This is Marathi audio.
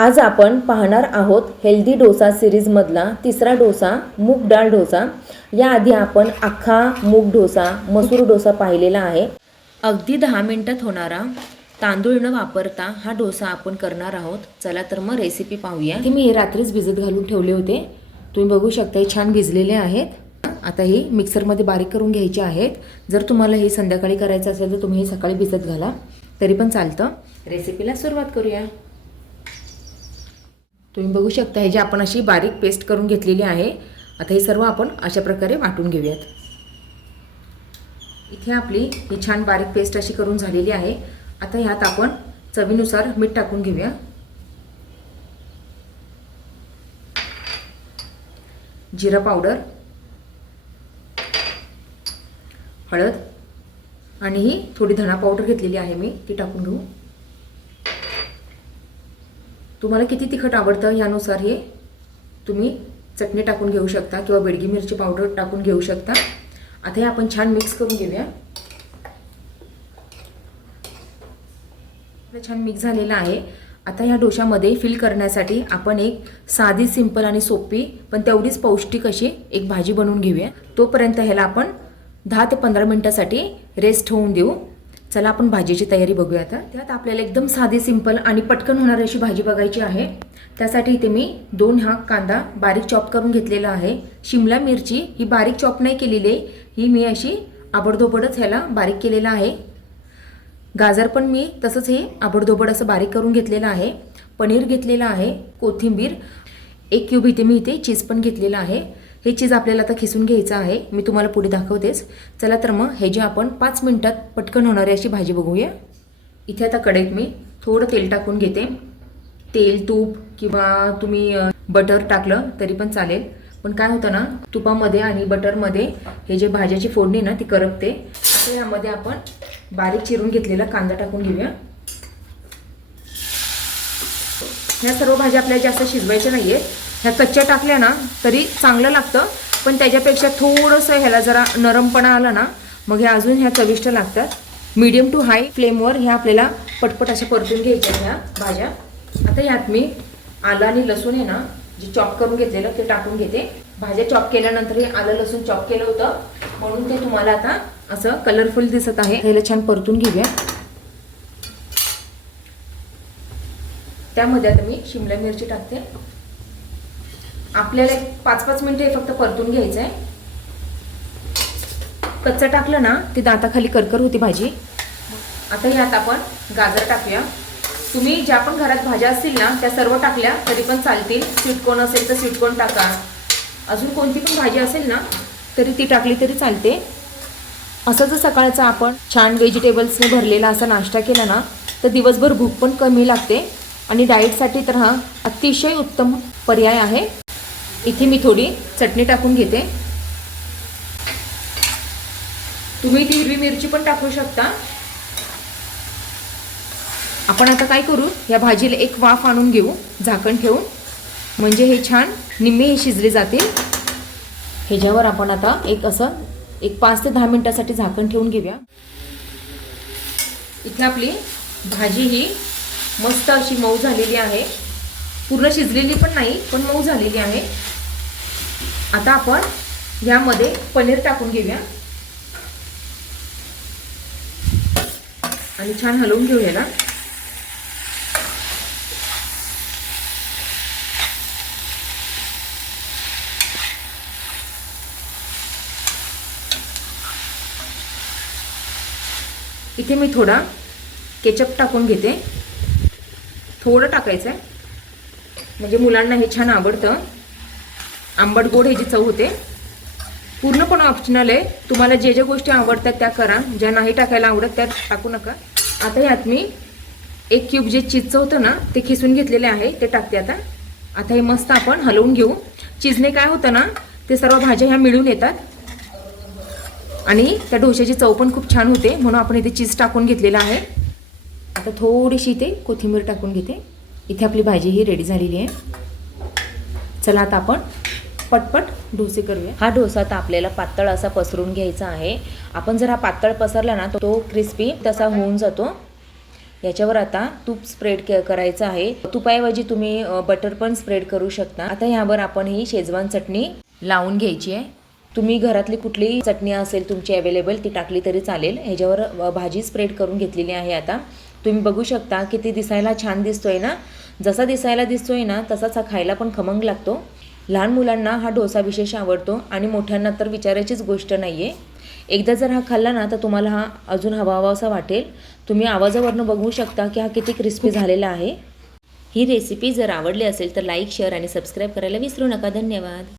आज आपण पाहणार आहोत हेल्दी डोसा सिरीजमधला तिसरा डोसा मूग डाळ डोसा. याआधी आपण अख्खा मूग डोसा मसूर डोसा पाहिलेला आहे. अगदी दहा मिनटात होणारा तांदूळ न वापरता हा डोसा आपण करणार आहोत. चला तर मग रेसिपी पाहूया. हे मी हे रात्रीच भिजत घालून ठेवले होते. तुम्ही बघू शकता हे छान भिजलेले आहेत. आता ही मिक्सरमध्ये बारीक करून घ्यायचे आहेत. जर तुम्हाला हे संध्याकाळी करायचं असेल तर तुम्ही हे सकाळी भिजत घाला. तरी पण चालतं. रेसिपीला सुरुवात करूया. तुम्ही बघू शकता हे जे आपण अशी बारीक पेस्ट करून घेतलेली आहे आता हे सर्व आपण अशा प्रकारे वाटून घेऊयात. इथे आपली ही छान बारीक पेस्ट अशी करून झालेली आहे. आता ह्यात आपण चवीनुसार मीठ टाकून घेऊया. जिरा पावडर हळद आणि ही थोडी धणा पावडर घेतलेली आहे मी ती टाकून घेऊ. तुम्हाला किती तिखट आवडतं यानुसार हे तुम्ही चटणी टाकून घेऊ शकता किंवा बेडगी मिरची पावडर टाकून घेऊ शकता. आता हे आपण छान मिक्स करून घेऊया. छान मिक्स झालेलं आहे. आता या डोशामध्ये फिल करण्यासाठी आपण एक साधी सिंपल आणि सोपी पण तेवढीच पौष्टिक अशी एक भाजी बनवून घेऊया. तोपर्यंत ह्याला आपण दहा ते पंधरा मिनटासाठी रेस्ट होऊन देऊ. चला आपण भाजीची तयारी बघूया आता. त्यात आपल्याला एकदम साधी सिंपल आणि पटकन होणारी अशी भाजी बघायची आहे. त्यासाठी इथे मी दोन हा कांदा बारीक चॉप करून घेतलेला आहे. शिमला मिरची ही बारीक चॉप नाही केलेली आहे. ही मी अशी आबडधोबडच ह्याला बारीक केलेला आहे. गाजर पण मी तसंच हे आबडधोबड असं बारीक करून घेतलेलं आहे. पनीर घेतलेलं आहे. कोथिंबीर एक क्यूब इथे मी इथे चीज पण घेतलेलं आहे. हे चीज आपल्याला आता खिसून घ्यायचं आहे. मी तुम्हाला पुढे दाखवतेच. चला तर मग हे जे आपण पाच मिनटात पटकन होणारी अशी भाजी बघूया. इथे आता कढईत मी थोडं तेल टाकून घेते. तेल तूप किंवा तुम्ही बटर टाकलं तरी पण चालेल. पण काय होतं ना तुपामध्ये आणि बटरमध्ये हे जे भाज्याची फोडणी ना ती करपते. तर यामध्ये आपण बारीक चिरून घेतलेला कांदा टाकून घेऊया. ह्या सर्व भाज्या आपल्याला जास्त शिजवायच्या नाही आहेत ह्या कच्च्या टाकल्या ना तरी चांगलं लागतं. पण त्याच्यापेक्षा थोडंसं ह्याला जरा नरमपणा आला ना मग ह्या अजून ह्या चविष्ट लागतात. मीडियम टू हाय फ्लेमवर ह्या आपल्याला पटपट अशा परतून घ्यायच्या ह्या भाज्या. आता ह्यात मी आलं आणि लसूण आहे ना जे चॉप करून घेतलेलं ते टाकून घेते. भाज्या चॉप केल्यानंतर हे आलं लसूण चॉप केलं होतं. म्हणून ते तुम्हाला आता असं कलरफुल दिसत आहे. ह्याला छान परतून घेऊया. त्यामध्ये आता मी शिमला मिरची टाकते. आपल्याला एक पाच पाच मिनिटं हे फक्त परतून घ्यायचं आहे कच्चं टाकलं ना ती दाताखाली करकर होती भाजी. आता ह्यात आपण गाजर टाकूया. तुम्ही ज्या पण घरात भाज्या असतील ना त्या सर्व टाकल्या तरी पण चालतील. स्वीटकॉर्न असेल तर स्वीटकॉर्न टाका. अजून कोणती पण भाजी असेल ना तरी ती टाकली तरी चालते. असं जर सकाळचा आपण छान व्हेजिटेबल्सने भरलेला असा नाश्ता केला ना तर दिवसभर भूक पण कमी लागते. आणि डाएटसाठी तर हा अतिशय उत्तम पर्याय आहे. इथे मी थोडी चटणी टाकून घेते. तुम्ही ती हिरवी मिरची पण टाकू शकता. आपण आता काय करू? या भाजीला एक वाफ आणून घेऊ झाकण ठेवून. म्हणजे हे छान निम्मे हे शिजले जातील. ह्याच्यावर आपण आता एक असं एक पाच ते दहा मिनिटासाठी झाकण ठेवून घेऊया. इथे आपली भाजी ही मस्त अशी मऊ झालेली आहे. पूर्ण शिजलेली पण नाही पण मऊ झालेली आहे. आता आपण यामध्ये पनीर टाकून घेऊया. आणि छान हलवून घेऊ याला. इथे मी थोडा केचप टाकून घेते. थोडं टाकायचं आहे म्हणजे मुलांना हे छान आवडतं. आंबट गोड ह्याची चव होते. पूर्ण पण ऑप्शनल आहे. तुम्हाला जे ज्या गोष्टी आवडतात त्या करा. ज्या नाही टाकायला आवडत त्या टाकू नका. आता यात मी एक क्यूब जे चीजचं होतं ना ते खिसून घेतलेले आहे. ते टाकते आता. आता हे मस्त आपण हलवून घेऊ. चीजने काय होतं ना ते सर्व भाज्या ह्या मिळून येतात. आणि त्या डोश्याची चव पण खूप छान होते. म्हणून आपण इथे चीज टाकून घेतलेलं आहे. आता थोडीशी इथे कोथिंबीर टाकून घेते. इथे आपली भाजी ही रेडी झालेली आहे. चला आता आपण पटपट डोसे करूया. हा डोसा तर आपल्याला पातळ असा पसरून घ्यायचा आहे. आपण जर हा पातळ पसरला ना तो क्रिस्पी तसा होऊन जातो. याच्यावर आता तूप स्प्रेड के करायचं आहे. तुपाऐवजी तुम्ही बटर पण स्प्रेड करू शकता. आता यावर आपण ही शेजवान चटणी लावून घ्यायची आहे. तुम्ही घरातली कुठलीही चटणी असेल तुमची अवेलेबल ती टाकली तरी चालेल. ह्याच्यावर भाजी स्प्रेड करून घेतलेली आहे आता. तुम्ही बघू शकता किती दिसायला छान दिसतोय ना. जसा दिसायला दिसतोय ना तसाच हा खायला पण खमंग लागतो. लहान मुलांना हा डोसा विशेष आवडतो आणि मोठ्यांना तर विचारायचीच गोष्ट नाही आहे एकदा जर हा खाल्ला ना तर तुम्हाला हा अजून हवा हवासा वाटेल. तुम्ही आवाजावरनं बघू शकता की हा किती क्रिस्पी झालेला आहे. ही रेसिपी जर आवडली असेल तर लाईक शेअर आणि सबस्क्राईब करायला विसरू नका. धन्यवाद.